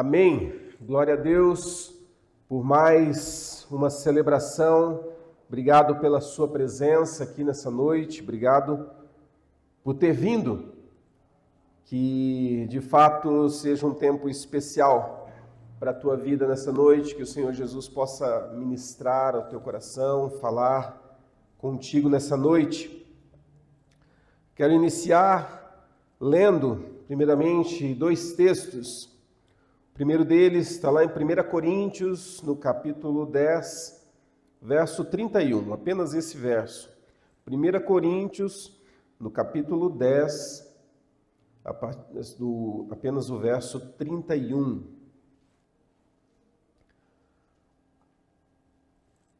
Amém. Glória a Deus por mais uma celebração. Obrigado pela sua presença aqui nessa noite. Obrigado por ter vindo. Que de fato seja um tempo especial para a tua vida nessa noite. Que o Senhor Jesus possa ministrar ao teu coração, falar contigo nessa noite. Quero iniciar lendo, primeiramente, dois textos. O primeiro deles está lá em 1 Coríntios, no capítulo 10, verso 31, apenas esse verso. 1 Coríntios, no capítulo 10, apenas o verso 31.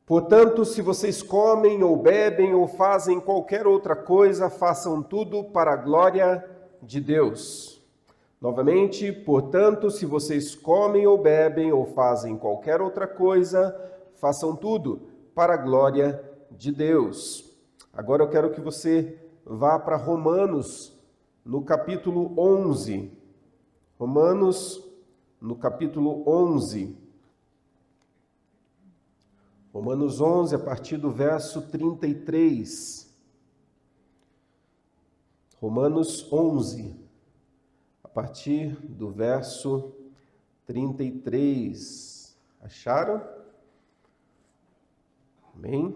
Portanto, se vocês comem ou bebem ou fazem qualquer outra coisa, façam tudo para a glória de Deus. Novamente, portanto, se vocês comem ou bebem ou fazem qualquer outra coisa, façam tudo para a glória de Deus. Agora eu quero que você vá para Romanos, no capítulo 11. Romanos, no capítulo 11. Romanos 11, a partir do verso 33. Romanos 11, a partir do verso 33. Acharam? Amém?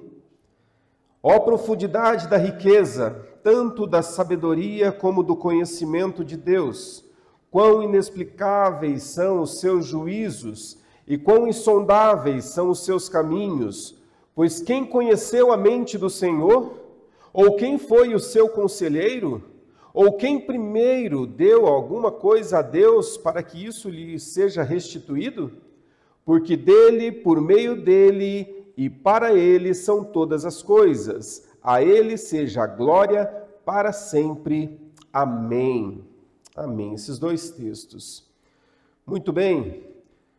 Ó profundidade da riqueza, tanto da sabedoria como do conhecimento de Deus! Quão inexplicáveis são os seus juízos e quão insondáveis são os seus caminhos! Pois quem conheceu a mente do Senhor? Ou quem foi o seu conselheiro? Ou quem primeiro deu alguma coisa a Deus para que isso lhe seja restituído? Porque dele, por meio dele e para ele são todas as coisas. A ele seja a glória para sempre. Amém. Amém. Esses dois textos. Muito bem.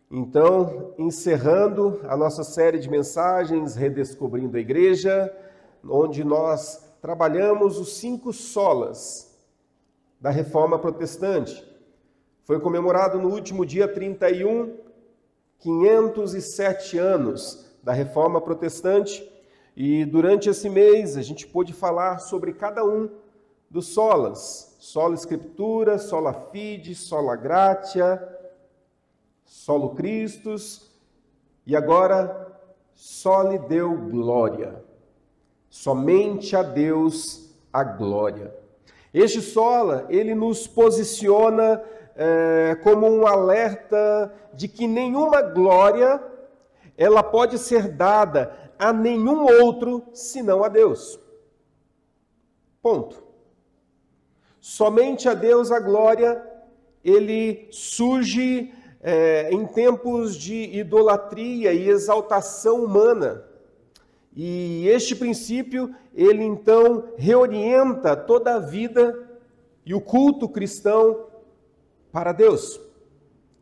Então, encerrando a nossa série de mensagens, Redescobrindo a Igreja, onde nós trabalhamos os 5 solas da Reforma Protestante. Foi comemorado no último dia 31, 507 anos da Reforma Protestante, e durante esse mês a gente pôde falar sobre cada um dos solas: sola Scriptura, sola Fide, sola Gratia, solo Christus, e agora soli Deo Glória. Somente a Deus a glória. Este sola, ele nos posiciona como um alerta de que nenhuma glória ela pode ser dada a nenhum outro senão a Deus. Ponto. Somente a Deus a glória, ele surge em tempos de idolatria e exaltação humana. E este princípio, ele então reorienta toda a vida e o culto cristão para Deus.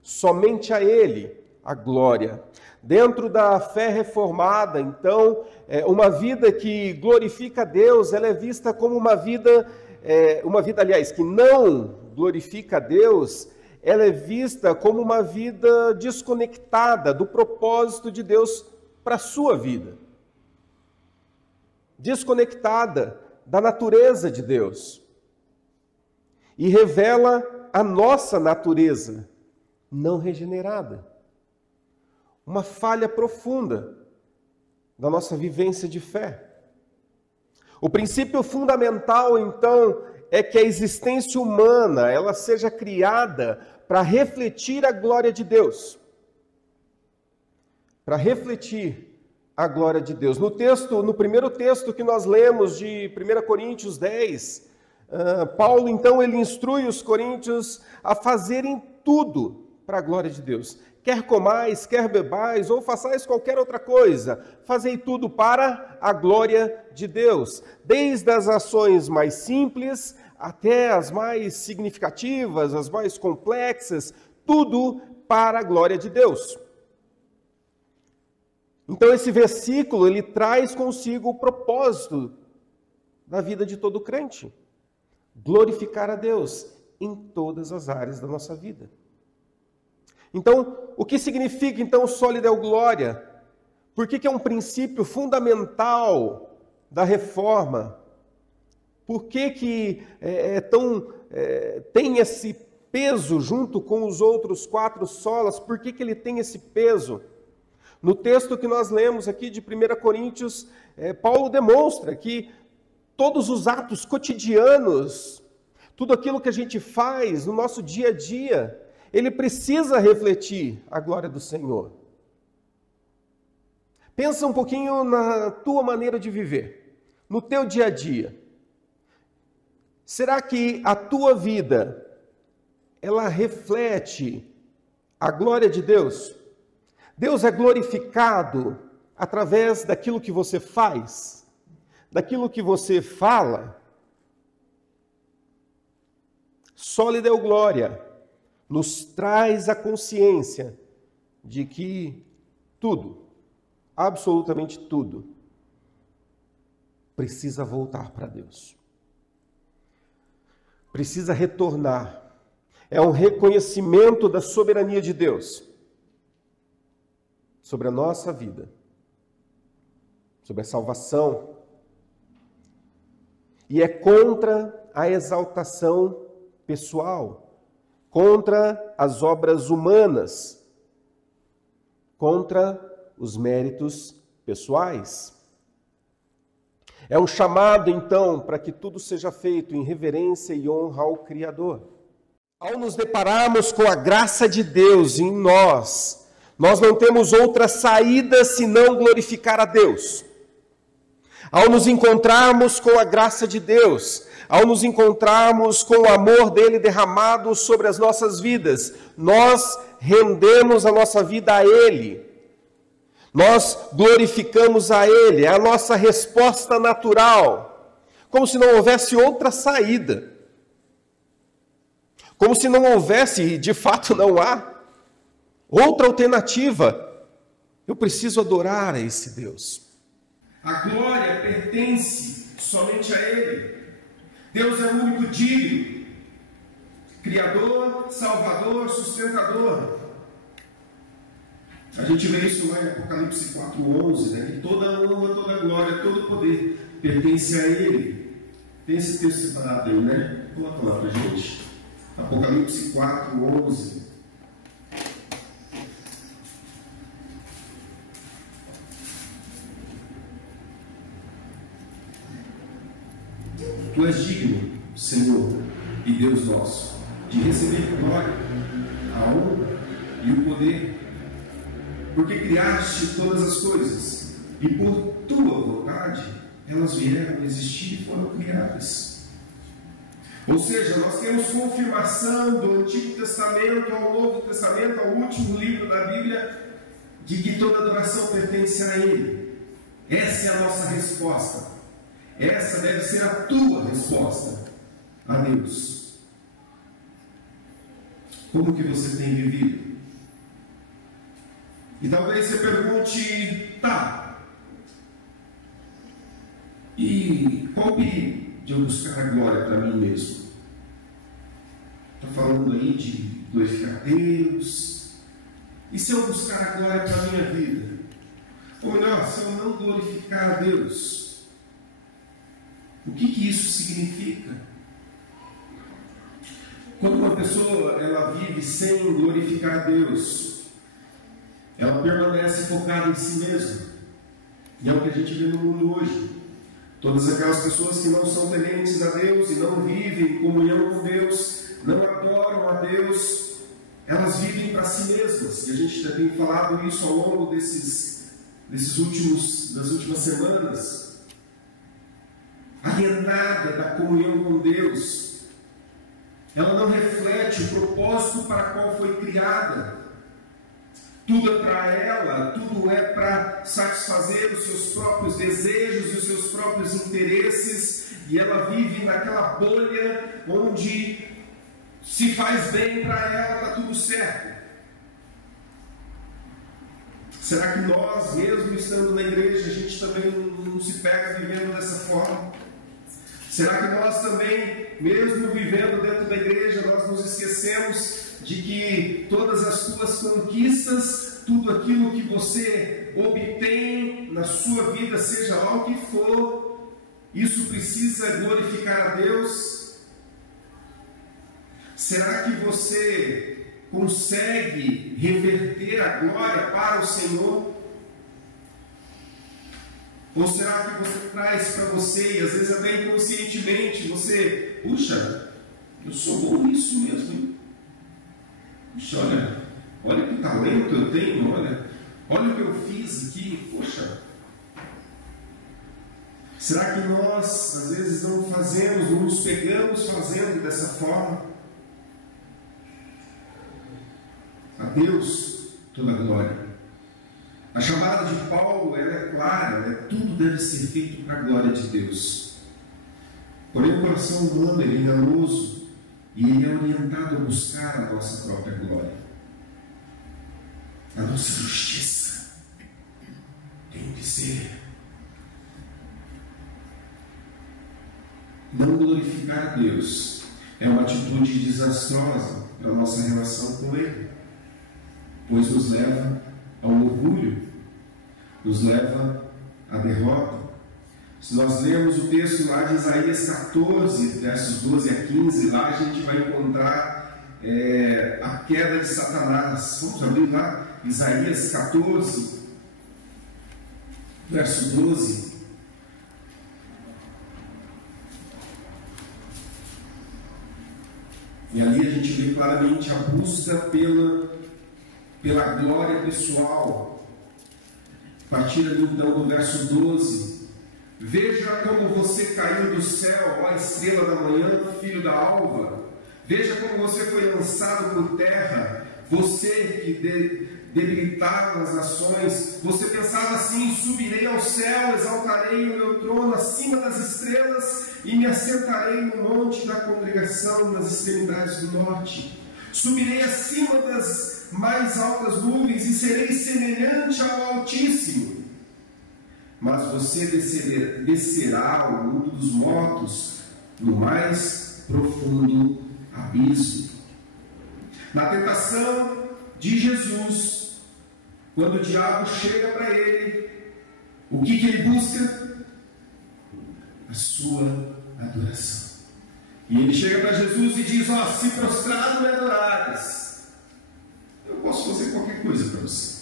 Somente a Ele a glória. Dentro da fé reformada, então, uma vida que glorifica a Deus, ela é vista como uma vida, aliás, que não glorifica a Deus, ela é vista como uma vida desconectada do propósito de Deus para a sua vida. Desconectada da natureza de Deus. E revela a nossa natureza não regenerada. Uma falha profunda da nossa vivência de fé. O princípio fundamental, então, é que a existência humana ela seja criada para refletir a glória de Deus. Para refletir a glória de Deus. No primeiro texto que nós lemos de 1 Coríntios 10, Paulo, então, ele instrui os coríntios a fazerem tudo para a glória de Deus. Quer comais, quer bebais, ou façais qualquer outra coisa, fazei tudo para a glória de Deus. Desde as ações mais simples até as mais significativas, as mais complexas, tudo para a glória de Deus. Então esse versículo, ele traz consigo o propósito da vida de todo crente. Glorificar a Deus em todas as áreas da nossa vida. Então, o que significa então soli Deo Glória? Por que é um princípio fundamental da reforma? Por que tem esse peso junto com os outros 4 solas? Por que ele tem esse peso? No texto que nós lemos aqui de 1 Coríntios, Paulo demonstra que todos os atos cotidianos, tudo aquilo que a gente faz no nosso dia a dia, ele precisa refletir a glória do Senhor. Pensa um pouquinho na tua maneira de viver, no teu dia a dia. Será que a tua vida, ela reflete a glória de Deus? Deus é glorificado através daquilo que você faz, daquilo que você fala? Soli Deo Glória nos traz a consciência de que tudo, absolutamente tudo, precisa voltar para Deus. Precisa retornar. É um reconhecimento da soberania de Deus sobre a nossa vida, sobre a salvação. E é contra a exaltação pessoal, contra as obras humanas, contra os méritos pessoais. É um chamado, então, para que tudo seja feito em reverência e honra ao Criador. Ao nos depararmos com a graça de Deus em nós não temos outra saída senão glorificar a Deus. Ao nos encontrarmos com a graça de Deus, ao nos encontrarmos com o amor dele derramado sobre as nossas vidas, nós rendemos a nossa vida a Ele. Nós glorificamos a Ele, é a nossa resposta natural, como se não houvesse outra saída. Como se não houvesse, e de fato não há, outra alternativa. Eu preciso adorar a esse Deus. A glória pertence somente a Ele. Deus é o único digno, Criador, Salvador, Sustentador. A gente vê isso lá em Apocalipse 4:11, né? Que toda a honra, toda a glória, todo o poder pertence a Ele. Tem esse texto separado aí, né? Coloca lá pra gente. Apocalipse 4:11. Tu és digno, Senhor e Deus nosso, de receber a glória, a honra e o poder, porque criaste todas as coisas, e por tua vontade elas vieram a existir e foram criadas. Ou seja, nós temos confirmação do Antigo Testamento ao Novo Testamento, ao último livro da Bíblia, de que toda adoração pertence a Ele. Essa é a nossa resposta. Essa deve ser a tua resposta a Deus. Como que você tem vivido? E talvez você pergunte, e qual o perigo de eu buscar a glória para mim mesmo? Estou falando aí de glorificar Deus. E se eu buscar a glória para a minha vida? Ou melhor, se eu não glorificar a Deus? O que isso significa? Quando uma pessoa ela vive sem glorificar a Deus, ela permanece focada em si mesma. E é o que a gente vê no mundo hoje. Todas aquelas pessoas que não são tementes a Deus e não vivem em comunhão com Deus, não adoram a Deus, elas vivem para si mesmas. E a gente já tem falado isso ao longo das últimas semanas. Alienada da comunhão com Deus, ela não reflete o propósito para qual foi criada. Tudo é para ela, tudo é para satisfazer os seus próprios desejos e os seus próprios interesses, e ela vive naquela bolha onde se faz bem para ela, está tudo certo. Será que nós, mesmo estando na igreja, a gente também não se pega vivendo dessa forma? Será que nós também, mesmo vivendo dentro da igreja, nós nos esquecemos de que todas as tuas conquistas, tudo aquilo que você obtém na sua vida, seja lá o que for, isso precisa glorificar a Deus? Será que você consegue reverter a glória para o Senhor? Ou será que você traz para você, e às vezes até inconscientemente, você, puxa, eu sou bom nisso mesmo, hein? Puxa, olha que talento eu tenho, olha o que eu fiz aqui, poxa. Será que nós, às vezes, não fazemos, não nos pegamos fazendo dessa forma? A Deus toda a glória. A chamada de Paulo é clara, tudo deve ser feito para a glória de Deus. Porém, o coração humano é enganoso e ele é orientado a buscar a nossa própria glória, a nossa justiça. Tem que ser. Não glorificar a Deus é uma atitude desastrosa para a nossa relação com Ele, pois nos leva ao orgulho, nos leva à derrota. Se nós lermos o texto lá de Isaías 14, versos 12 a 15, lá a gente vai encontrar a queda de Satanás. Vamos abrir lá, Isaías 14, verso 12. E ali a gente vê claramente a busca pela glória pessoal. A partir ali então do verso 12: veja como você caiu do céu, ó estrela da manhã, filho da alva. Veja como você foi lançado por terra, você que debilitava as nações. Você pensava assim: subirei ao céu, exaltarei o meu trono acima das estrelas e me assentarei no monte da congregação nas extremidades do norte. Subirei acima das mais altas nuvens e serei semelhante ao Altíssimo. Mas você descerá ao mundo dos mortos, no mais profundo abismo. Na tentação de Jesus, quando o diabo chega para ele, o que ele busca? A sua adoração. E ele chega para Jesus e diz: ó, se prostrado me adorares, eu posso fazer qualquer coisa para você.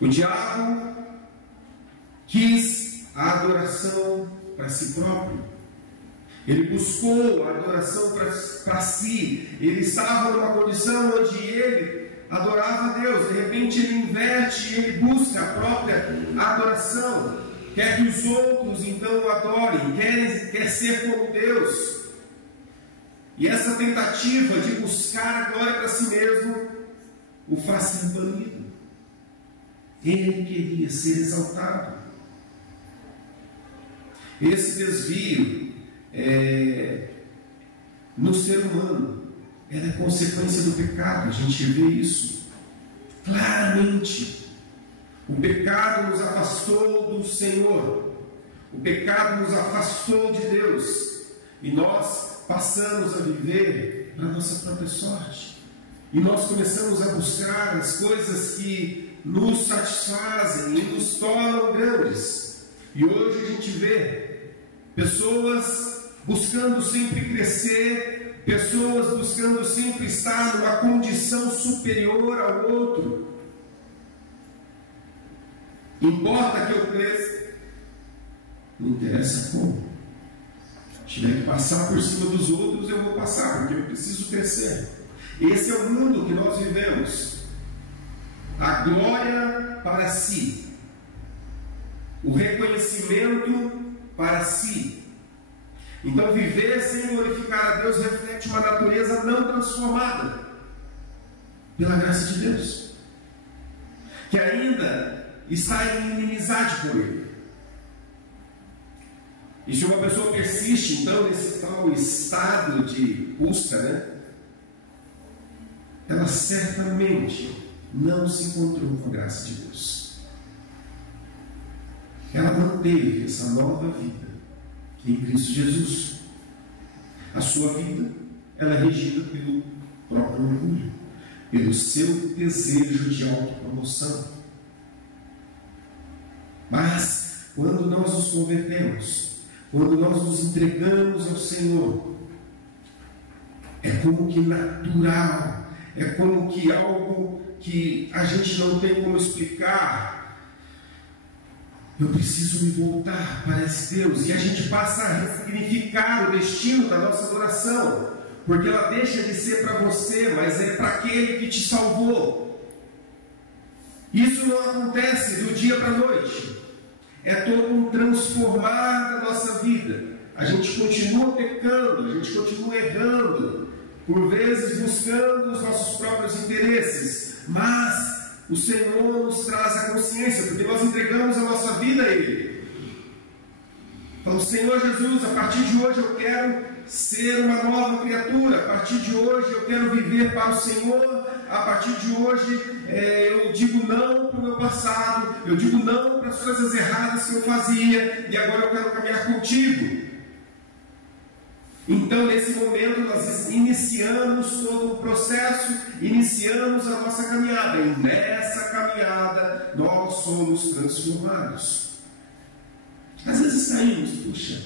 O diabo quis a adoração para si próprio. Ele buscou a adoração para si. Ele estava numa condição onde ele adorava a Deus. De repente ele inverte e ele busca a própria adoração. Quer que os outros então o adorem, quer ser como Deus. E essa tentativa de buscar a glória para si mesmo o faz ser banido. Ele queria ser exaltado. Esse desvio no ser humano é consequência do pecado. A gente vê isso claramente. O pecado nos afastou do Senhor. O pecado nos afastou de Deus. E nós passamos a viver para a nossa própria sorte. E nós começamos a buscar as coisas que nos satisfazem e nos tornam grandes. E hoje a gente vê pessoas buscando sempre crescer, pessoas buscando sempre estar numa condição superior ao outro. Importa que eu cresça, não interessa como. Se tiver que passar por cima dos outros, eu vou passar, porque eu preciso crescer. Esse é o mundo que nós vivemos. A glória para si, o reconhecimento para si. Então, viver sem glorificar a Deus reflete uma natureza não transformada pela graça de Deus, que ainda está em inimizade com Ele. E se uma pessoa persiste então nesse tal estado de busca, ela certamente não se encontrou com a graça de Deus. Ela não teve essa nova vida em Cristo Jesus. A sua vida ela é regida pelo próprio orgulho, pelo seu desejo de autopromoção. Mas, quando nós nos convertemos, quando nós nos entregamos ao Senhor, é como que natural, é como que algo que a gente não tem como explicar. Eu preciso me voltar para esse Deus, e a gente passa a ressignificar o destino da nossa adoração, porque ela deixa de ser para você, mas é para aquele que te salvou. Isso não acontece do dia para a noite, é todo um transformar da nossa vida. A gente continua pecando, a gente continua errando, por vezes buscando os nossos próprios interesses, mas o Senhor nos traz a consciência, porque nós entregamos a nossa vida a Ele. Então, Senhor Jesus, a partir de hoje eu quero ser uma nova criatura, a partir de hoje eu quero viver para o Senhor, a partir de hoje eu digo não para o meu passado, eu digo não para as coisas erradas que eu fazia, e agora eu quero caminhar contigo. Então, nesse momento, nós iniciamos todo o processo, iniciamos a nossa caminhada, e nessa caminhada nós somos transformados. Às vezes caímos, puxa,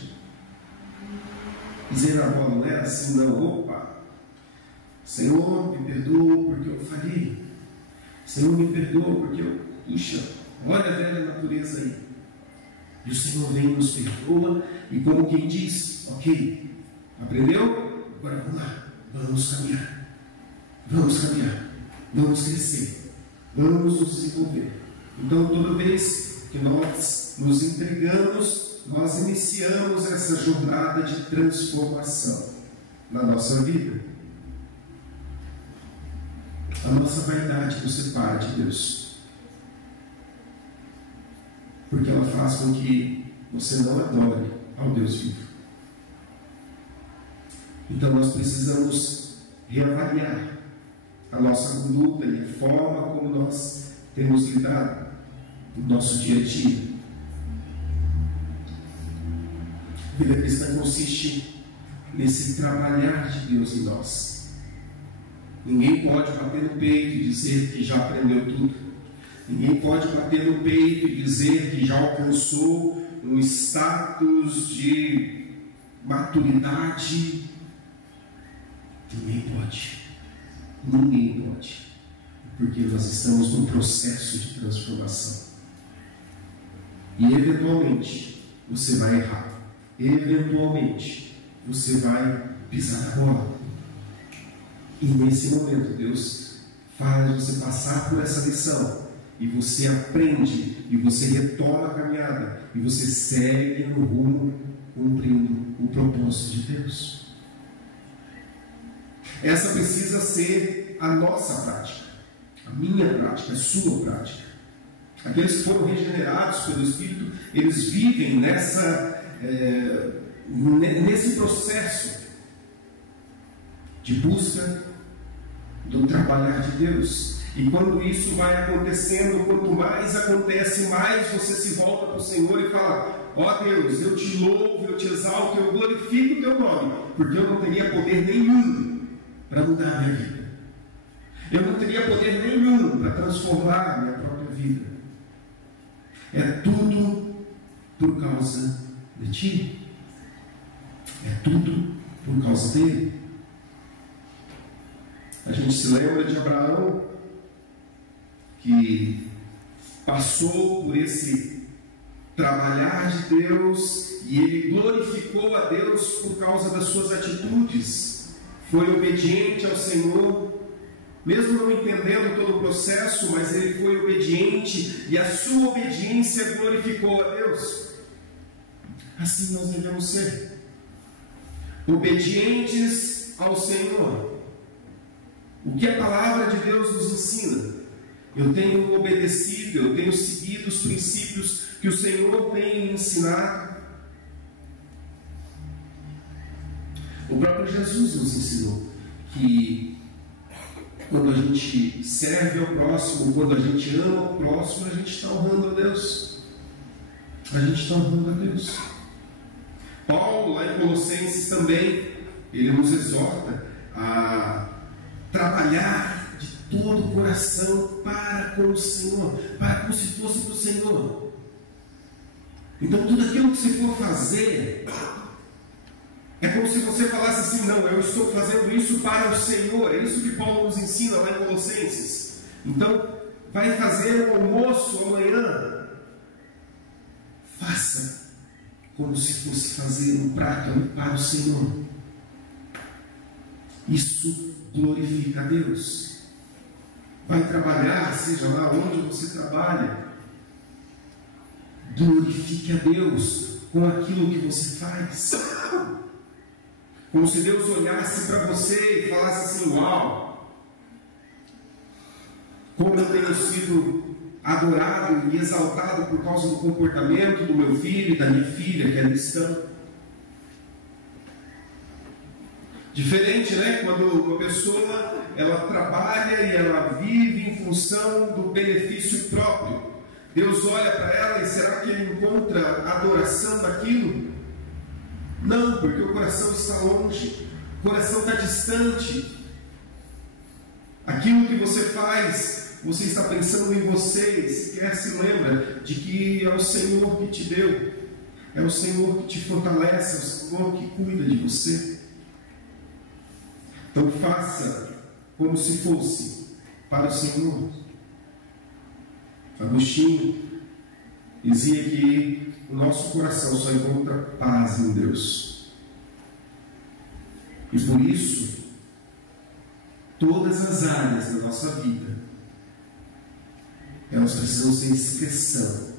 dizer a bola não é assim, não, opa, Senhor, me perdoa porque eu falhei, Senhor, me perdoa porque eu, puxa, olha a velha natureza aí, e o Senhor vem e nos perdoa, e como quem diz, ok, aprendeu? Agora vamos lá, vamos caminhar, vamos crescer, vamos nos desenvolver. Então, toda vez que nós nos entregamos, nós iniciamos essa jornada de transformação na nossa vida. A nossa vaidade nos separa de Deus, porque ela faz com que você não adore ao Deus vivo. Então nós precisamos reavaliar a nossa conduta e a forma como nós temos lidado no nosso dia a dia. A vida cristã consiste nesse trabalhar de Deus em nós. Ninguém pode bater no peito e dizer que já aprendeu tudo. Ninguém pode bater no peito e dizer que já alcançou um status de maturidade. Ninguém pode, porque nós estamos num processo de transformação, e eventualmente você vai errar, eventualmente você vai pisar na bola, e nesse momento Deus faz você passar por essa lição, e você aprende, e você retoma a caminhada, e você segue no rumo, cumprindo o propósito de Deus. Essa precisa ser a nossa prática, a minha prática, a sua prática. Aqueles que foram regenerados pelo Espírito, eles vivem nesse processo de busca do trabalhar de Deus. E quando isso vai acontecendo, quanto mais acontece, mais você se volta para o Senhor e fala: ó Deus, eu te louvo, eu te exalto, eu glorifico o teu nome, porque eu não teria poder nenhum para mudar a minha vida. Eu não teria poder nenhum para transformar a minha própria vida. É tudo por causa de ti. É tudo por causa dele. A gente se lembra de Abraão, que passou por esse trabalhar de Deus, e ele glorificou a Deus por causa das suas atitudes. Foi obediente ao Senhor, mesmo não entendendo todo o processo, mas ele foi obediente, e a sua obediência glorificou a Deus. Assim nós devemos ser, obedientes ao Senhor. O que a palavra de Deus nos ensina? Eu tenho obedecido, eu tenho seguido os princípios que o Senhor tem ensinado. O próprio Jesus nos ensinou que quando a gente serve ao próximo, quando a gente ama o próximo, a gente está honrando a Deus. A gente está honrando a Deus. Paulo, lá em Colossenses também, ele nos exorta a trabalhar de todo o coração para com o Senhor, para como se fosse para o Senhor. Então tudo aquilo que você for fazer, é como se você falasse assim: não, eu estou fazendo isso para o Senhor. É isso que Paulo nos ensina lá em Colossenses. Então, vai fazer o almoço amanhã, faça como se fosse fazer um prato para o Senhor. Isso glorifica a Deus. Vai trabalhar, seja lá onde você trabalha, glorifique a Deus com aquilo que você faz. Como se Deus olhasse para você e falasse assim: uau, como eu tenho sido adorado e exaltado por causa do comportamento do meu filho e da minha filha, que é cristã. Diferente, né? Quando uma pessoa ela trabalha e ela vive em função do benefício próprio. Deus olha para ela e será que ele encontra adoração daquilo? Não, porque o coração está longe, o coração está distante. Aquilo que você faz, você está pensando em você, e sequer se lembra de que é o Senhor que te deu, é o Senhor que te fortalece, é o Senhor que cuida de você. Então faça como se fosse para o Senhor. Agostinho dizia que o nosso coração só encontra paz em Deus. E por isso, todas as áreas da nossa vida, elas precisam ser expressão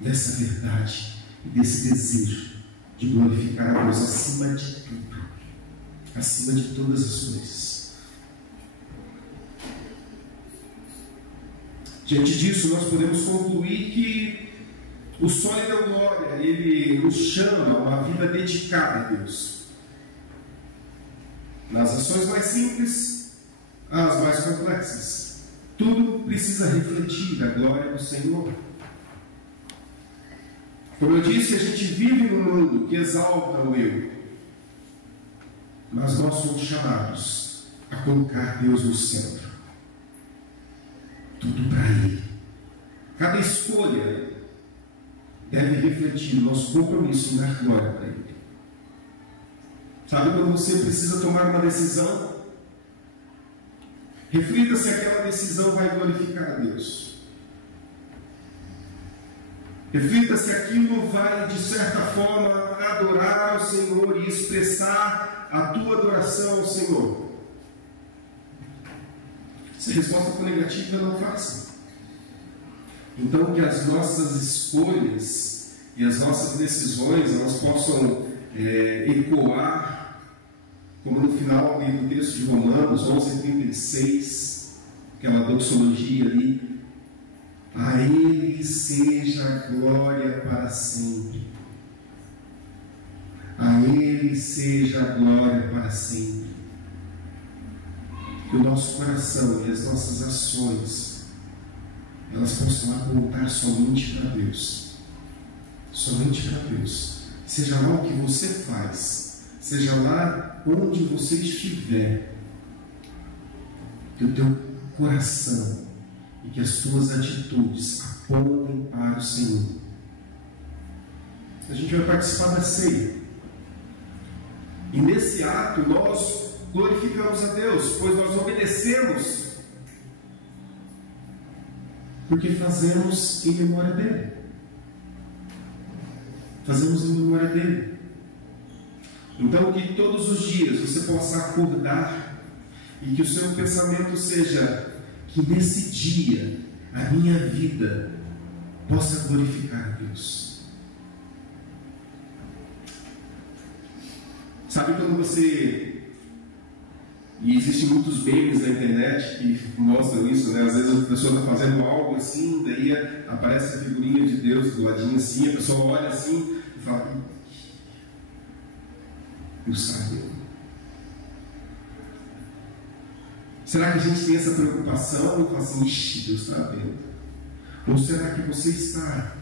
dessa verdade e desse desejo de glorificar a Deus acima de tudo, acima de todas as coisas. Diante disso, nós podemos concluir que o sólido glória, ele nos chama a uma vida dedicada a Deus. Nas ações mais simples, às mais complexas, tudo precisa refletir a glória do Senhor. Como eu disse, a gente vive num mundo que exalta o eu, mas nós somos chamados a colocar Deus no centro. Tudo para Ele. Cada escolha deve refletir o nosso compromisso em dar glória para Ele. Sabe quando você precisa tomar uma decisão? Reflita se aquela decisão vai glorificar a Deus. Reflita se aquilo vai, de certa forma, adorar ao Senhor e expressar a tua adoração ao Senhor. Se a resposta for negativa, não faça. Então, que as nossas escolhas e as nossas decisões elas possam ecoar, como no final do texto de Romanos 11:36, aquela doxologia ali: a Ele seja a glória para sempre. A Ele seja a glória para sempre. Que o nosso coração e as nossas ações elas possam apontar somente para Deus. Somente para Deus. Seja lá o que você faz, seja lá onde você estiver, que o teu coração e que as tuas atitudes apontem para o Senhor. A gente vai participar da ceia. E nesse ato nós glorificamos a Deus, pois nós obedecemos porque fazemos em memória dEle. Fazemos em memória dEle. Então que todos os dias você possa acordar e que o seu pensamento seja que nesse dia a minha vida possa glorificar a Deus. Sabe quando você... E existem muitos memes na internet que mostram isso, né? Às vezes a pessoa está fazendo algo assim, daí aparece a figurinha de Deus do ladinho assim, a pessoa olha assim e fala: Deus sabe. Será que a gente tem essa preocupação e fala assim: ixi, Deus está vendo? Ou será que você está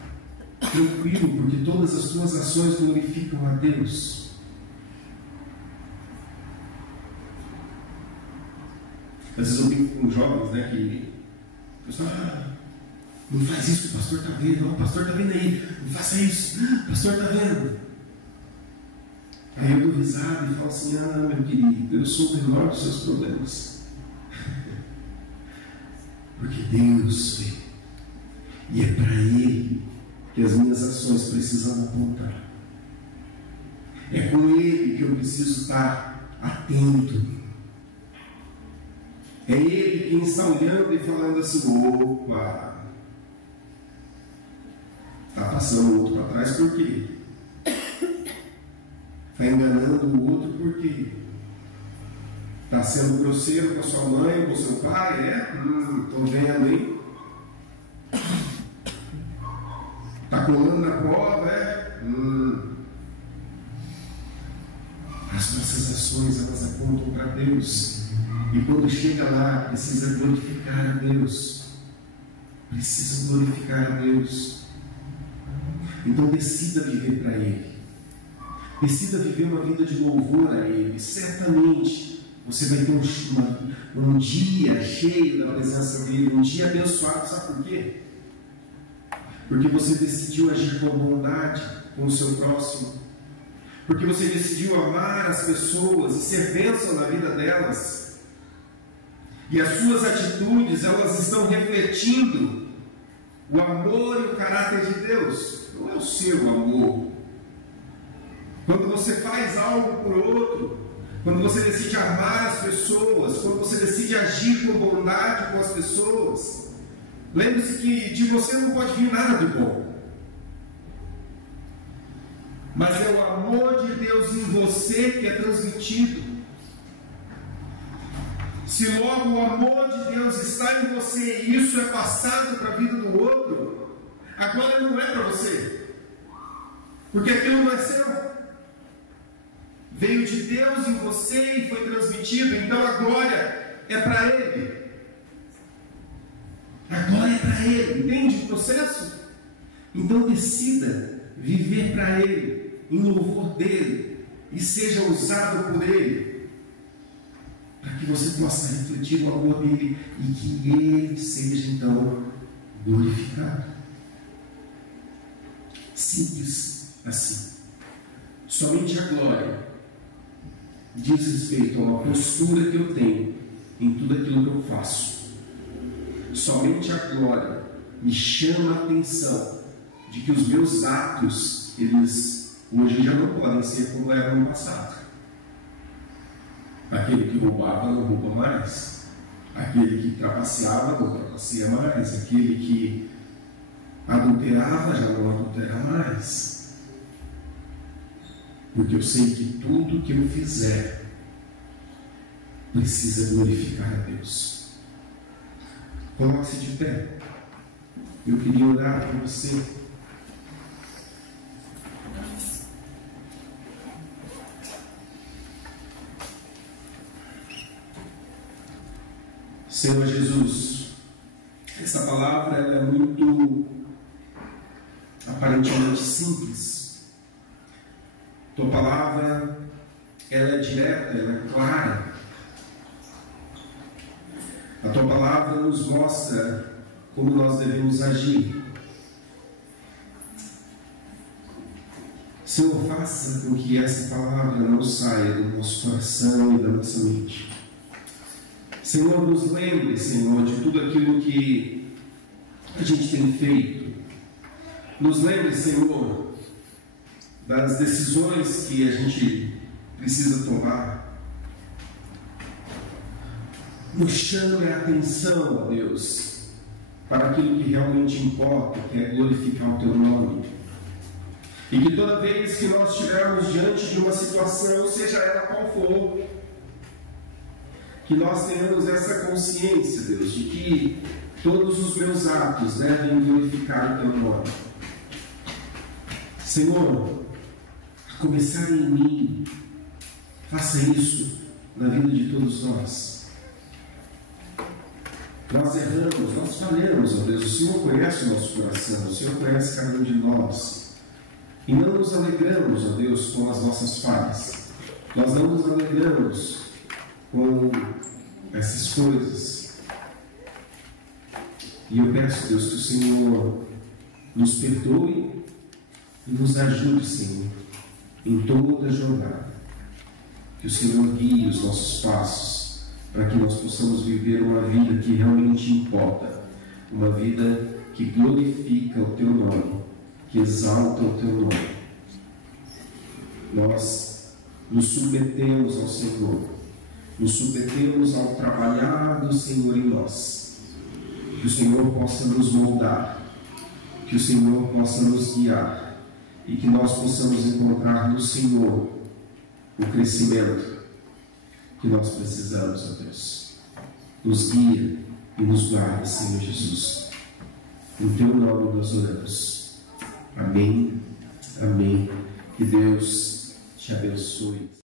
tranquilo porque todas as suas ações glorificam a Deus? Às vezes eu brinco com jovens, né, que não faz isso que o pastor está vendo, o pastor está vendo aí, não faça isso, o pastor está vendo. Aí eu dou risada e falo assim: meu querido, eu sou o menor dos seus problemas. Porque Deus vê, e é para Ele que as minhas ações precisam apontar. É com Ele que eu preciso estar atento. É Ele quem está olhando e falando assim: opa, está passando o outro para trás por quê? Está enganando o outro por quê? Está sendo grosseiro com a sua mãe, com o seu pai? Estou vendo, hein? Está colando na prova? As nossas ações, elas apontam para Deus. E quando chega lá, precisa glorificar a Deus. Precisa glorificar a Deus. Então decida viver para Ele. Decida viver uma vida de louvor a Ele. Certamente você vai ter um dia cheio da presença dEle, um dia abençoado. Sabe por quê? Porque você decidiu agir com bondade com o seu próximo. Porque você decidiu amar as pessoas e ser bênção na vida delas. E as suas atitudes, elas estão refletindo o amor e o caráter de Deus. Não é o seu amor. Quando você faz algo por outro, quando você decide amar as pessoas, quando você decide agir com bondade com as pessoas, lembre-se que de você não pode vir nada de bom. Mas é o amor de Deus em você que é transmitido. Se logo o amor de Deus está em você e isso é passado para a vida do outro, agora não é para você, porque aquilo não é seu. Veio de Deus em você e foi transmitido, então a glória é para Ele. A glória é para Ele, entende o processo? Então decida viver para Ele, em louvor dEle, e seja usado por Ele, para que você possa refletir o amor dEle e que Ele seja então glorificado. Simples assim. Somente a glória diz respeito a uma postura que eu tenho em tudo aquilo que eu faço. Somente a glória me chama a atenção de que os meus atos, eles hoje já não podem ser como eram no passado. Aquele que roubava não rouba mais. Aquele que trapaceava não trapaceia mais. Aquele que adulterava já não adultera mais. Porque eu sei que tudo que eu fizer precisa glorificar a Deus. Coloque-se de pé. Eu queria orar por você. Senhor Jesus, essa palavra ela é muito aparentemente simples. Tua palavra ela é direta, ela é clara. A tua palavra nos mostra como nós devemos agir. Senhor, faça com que essa palavra não saia do nosso coração e da nossa mente. Senhor, nos lembre, Senhor, de tudo aquilo que a gente tem feito. Nos lembre, Senhor, das decisões que a gente precisa tomar. Nos chame a atenção, ó Deus, para aquilo que realmente importa, que é glorificar o Teu nome. E que toda vez que nós estivermos diante de uma situação, seja ela qual for, que nós tenhamos essa consciência, Deus, de que todos os meus atos devem glorificar o Teu nome. Senhor, a começar em mim, faça isso na vida de todos nós. Nós erramos, nós falhamos, ó Deus. O Senhor conhece o nosso coração, o Senhor conhece cada um de nós. E não nos alegramos, ó Deus, com as nossas falhas. Nós não nos alegramos com essas coisas. E eu peço, Deus, que o Senhor nos perdoe e nos ajude, Senhor, em toda a jornada. Que o Senhor guie os nossos passos para que nós possamos viver uma vida que realmente importa, uma vida que glorifica o Teu nome, que exalta o Teu nome. Nós nos submetemos ao Senhor, nos submetemos ao trabalhar do Senhor em nós. Que o Senhor possa nos moldar, que o Senhor possa nos guiar e que nós possamos encontrar no Senhor o crescimento que nós precisamos, ó Deus. Nos guia e nos guarda, Senhor Jesus. Em Teu nome nós oramos. Amém. Amém. Que Deus te abençoe.